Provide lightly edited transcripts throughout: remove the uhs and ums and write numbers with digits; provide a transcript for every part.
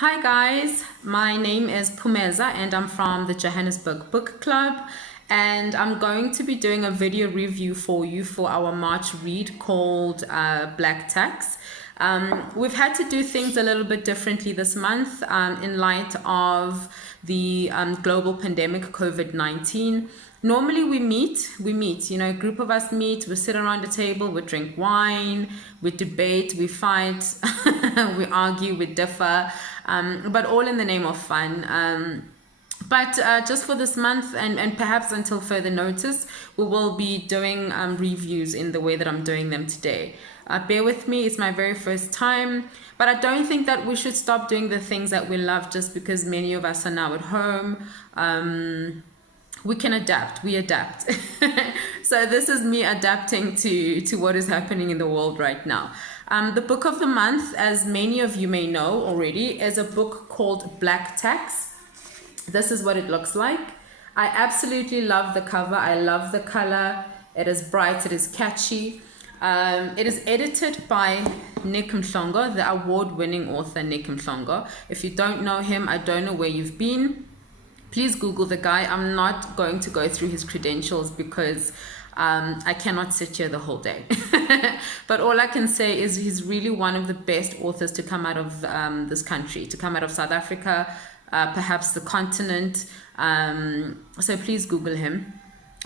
Hi guys, my name is Pumeza and I'm from the Johannesburg Book Club, and I'm going to be doing a video review for you for our March read called Black Tax. We've had to do things a little bit differently this month in light of the global pandemic COVID-19. Normally we meet, a group of us meet, we sit around a table, we drink wine, we debate, we fight, we argue, we differ, but all in the name of fun. But just for this month and perhaps until further notice, we will be doing reviews in the way that I'm doing them today. Bear with me, it's my very first time, but I don't think that we should stop doing the things that we love just because many of us are now at home. We can adapt, we adapt. So this is me adapting to what is happening in the world right now. The book of the month, as many of you may know already, is a book called Black Tax. This is what it looks like. I absolutely love the cover. I love the color. It is bright, it is catchy. It is edited by Niq Mhlongo, the award-winning author Niq Mhlongo. If you don't know him, I don't know where you've been. Please Google the guy. I'm not going to go through his credentials because I cannot sit here the whole day. But all I can say is he's really one of the best authors to come out of this country, to come out of South Africa, perhaps the continent. So please Google him.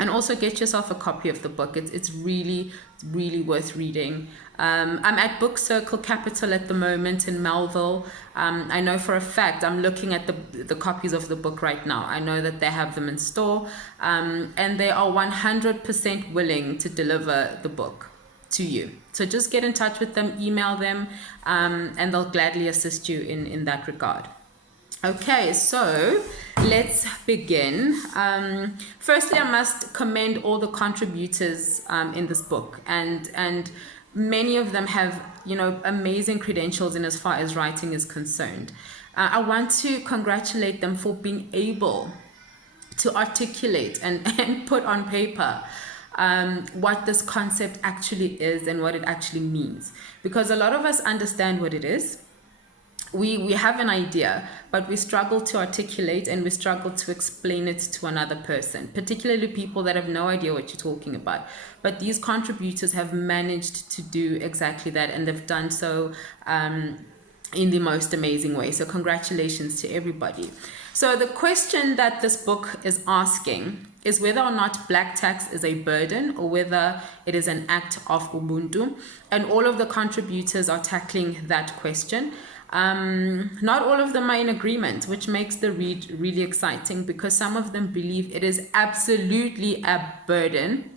And also get yourself a copy of the book. It's really, really worth reading. I'm at Book Circle Capital at the moment in Melville. I know for a fact, I'm looking at the copies of the book right now. I know that they have them in store. And they are 100% willing to deliver the book to you. So just get in touch with them, email them, and they'll gladly assist you in that regard. Okay, so let's begin. Firstly, I must commend all the contributors in this book, and many of them have, amazing credentials in as far as writing is concerned. I want to congratulate them for being able to articulate and put on paper what this concept actually is and what it actually means, because a lot of us understand what it is. We have an idea, but we struggle to articulate and we struggle to explain it to another person, particularly people that have no idea what you're talking about. But these contributors have managed to do exactly that, and they've done so in the most amazing way. So congratulations to everybody. So the question that this book is asking is whether or not black tax is a burden or whether it is an act of ubuntu. And all of the contributors are tackling that question. Not all of them are in agreement, which makes the read really exciting, because some of them believe it is absolutely a burden,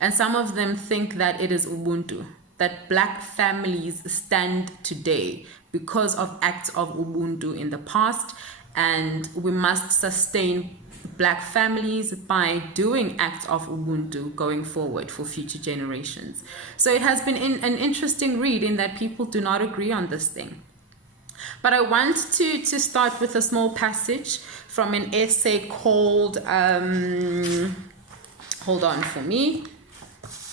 and some of them think that it is ubuntu, that black families stand today because of acts of ubuntu in the past, and we must sustain black families by doing acts of ubuntu going forward for future generations. So it has been an interesting read in that people do not agree on this thing. But I want to start with a small passage from an essay called, hold on for me.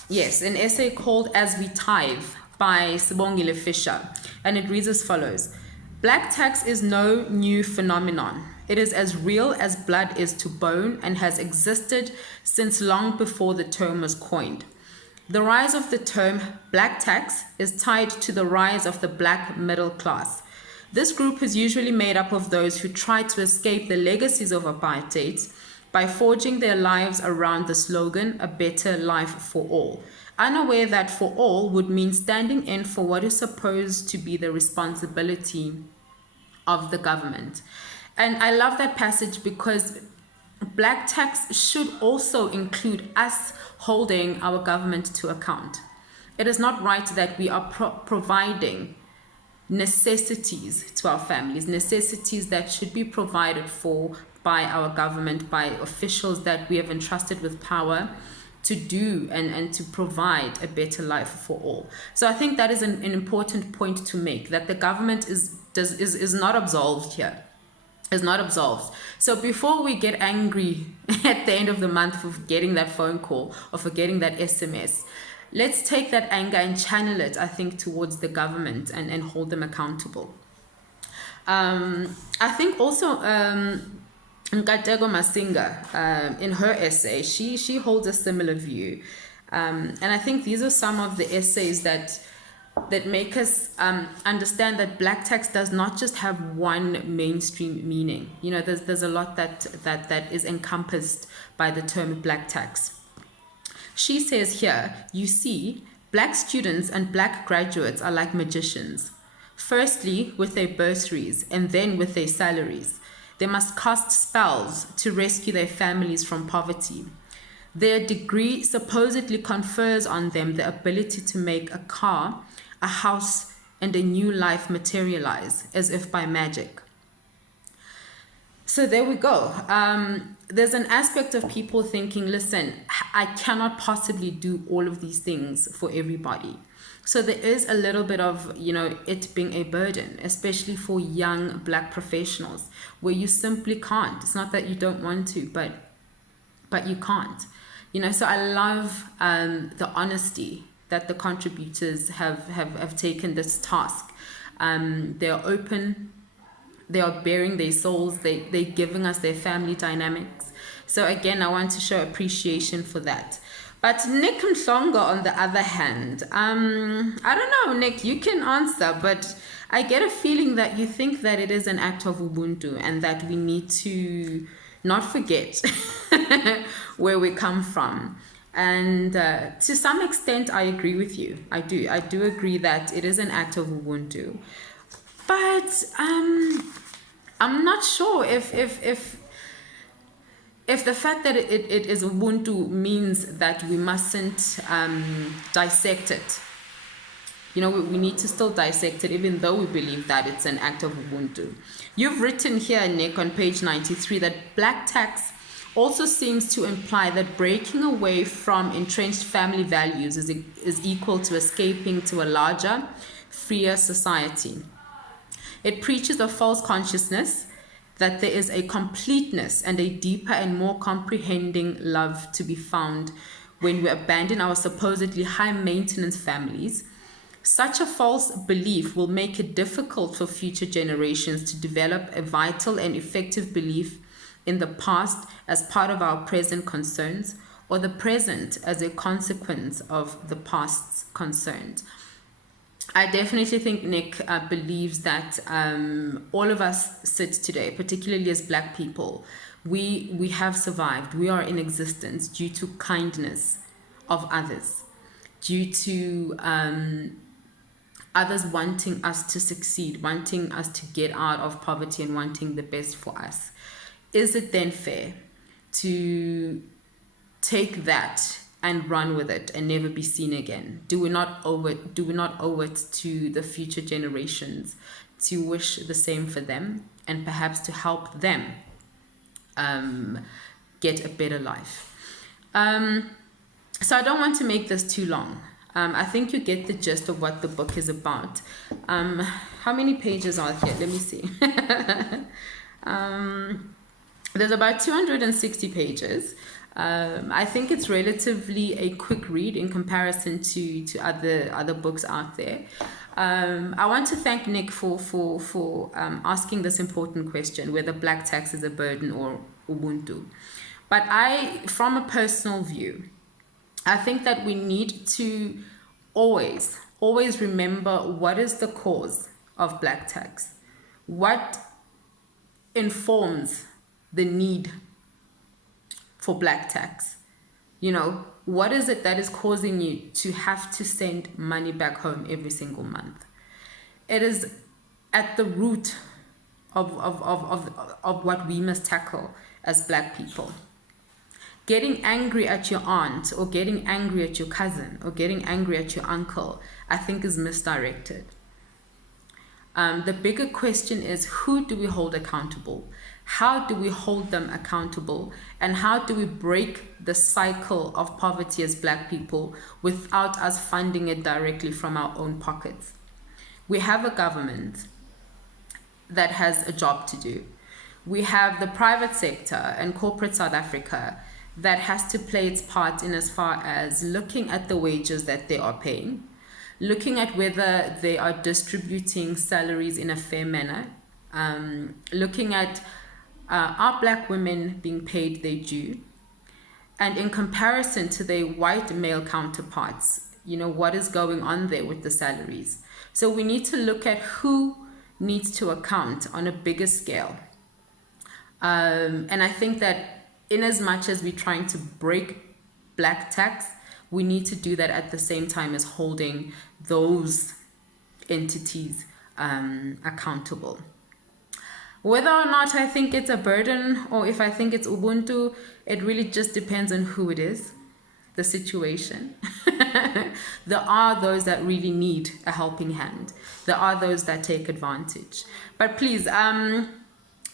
Yes, an essay called As We Tithe by Sibongile Fisher. And it reads as follows. Black tax is no new phenomenon. It is as real as blood is to bone and has existed since long before the term was coined. The rise of the term black tax is tied to the rise of the black middle class. This group is usually made up of those who try to escape the legacies of apartheid by forging their lives around the slogan, a better life for all, unaware that for all would mean standing in for what is supposed to be the responsibility of the government. And I love that passage because black tax should also include us holding our government to account. It is not right that we are providing necessities to our families, necessities that should be provided for by our government, by officials that we have entrusted with power to do and to provide a better life for all. So I think that is an important point to make, that the government is not absolved here. Is not absolved. So before we get angry at the end of the month for getting that phone call or for getting that SMS, let's take that anger and channel it, I think, towards the government and hold them accountable. I think also Nkateko Masinga, in her essay, she holds a similar view. And I think these are some of the essays that make us understand that black text does not just have one mainstream meaning. You know, there's a lot that is encompassed by the term black text. She says here, you see, black students and black graduates are like magicians. Firstly, with their bursaries and then with their salaries. They must cast spells to rescue their families from poverty. Their degree supposedly confers on them the ability to make a car, a house, and a new life materialize as if by magic. So there we go. There's an aspect of people thinking, listen, I cannot possibly do all of these things for everybody. So there is a little bit of, you know, it being a burden, especially for young black professionals, where you simply can't. It's not that you don't want to, but you can't. You know, so I love the honesty that the contributors have taken this task. They are open. They are bearing their souls. They're giving us their family dynamics. So again, I want to show appreciation for that. But Niq Mhlongo, on the other hand, I don't know, Niq, you can answer, but I get a feeling that you think that it is an act of ubuntu and that we need to not forget where we come from. And to some extent, I agree with you. I do agree that it is an act of ubuntu. But I'm not sure if the fact that it is ubuntu means that we mustn't dissect it. You know, we need to still dissect it, even though we believe that it's an act of ubuntu. You've written here, Nick, on page 93, that black tax also seems to imply that breaking away from entrenched family values is equal to escaping to a larger, freer society. It preaches a false consciousness that there is a completeness and a deeper and more comprehending love to be found when we abandon our supposedly high-maintenance families. Such a false belief will make it difficult for future generations to develop a vital and effective belief in the past as part of our present concerns, or the present as a consequence of the past's concerns. I definitely think Nick believes that all of us sit today, particularly as black people, we have survived. We are in existence due to kindness of others, due to others wanting us to succeed, wanting us to get out of poverty and wanting the best for us. Is it then fair to take that and run with it and never be seen again? Do we not owe it to the future generations to wish the same for them and perhaps to help them get a better life? So I don't want to make this too long. I think you get the gist of what the book is about. How many pages are here? Let me see. There's about 260 pages. I think it's relatively a quick read in comparison to other books out there. I want to thank Nick for asking this important question, whether black tax is a burden or ubuntu. But from a personal view, I think that we need to always remember what is the cause of black tax. What informs the need for black tax? You know, what is it that is causing you to have to send money back home every single month? It is at the root of what we must tackle as black people. Getting angry at your aunt or getting angry at your cousin or getting angry at your uncle, I think is misdirected. The bigger question is, who do we hold accountable? How do we hold them accountable? And how do we break the cycle of poverty as black people without us funding it directly from our own pockets? We have a government that has a job to do. We have the private sector and corporate South Africa that has to play its part in as far as looking at the wages that they are paying, looking at whether they are distributing salaries in a fair manner, looking at are Black women being paid their due? And in comparison to their white male counterparts, what is going on there with the salaries? So we need to look at who needs to account on a bigger scale. And I think that in as much as we're trying to break Black tax, we need to do that at the same time as holding those entities accountable. Whether or not I think it's a burden or if I think it's ubuntu, it really just depends on who it is, the situation. There are those that really need a helping hand. There are those that take advantage. But please,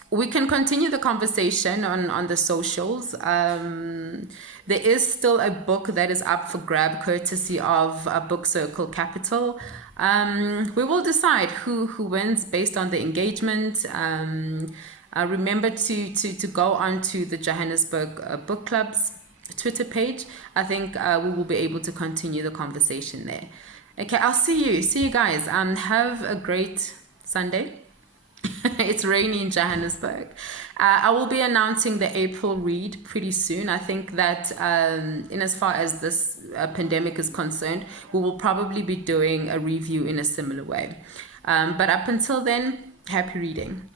we can continue the conversation on the socials. There is still a book that is up for grab, courtesy of Book Circle Capital. We will decide who wins based on the engagement. Remember to go onto the Johannesburg Book Club's Twitter page. I think we will be able to continue the conversation there. Okay, I'll see you guys. Have a great Sunday. It's rainy in Johannesburg. I will be announcing the April read pretty soon. I think that in as far as this pandemic is concerned, we will probably be doing a review in a similar way. But up until then, happy reading.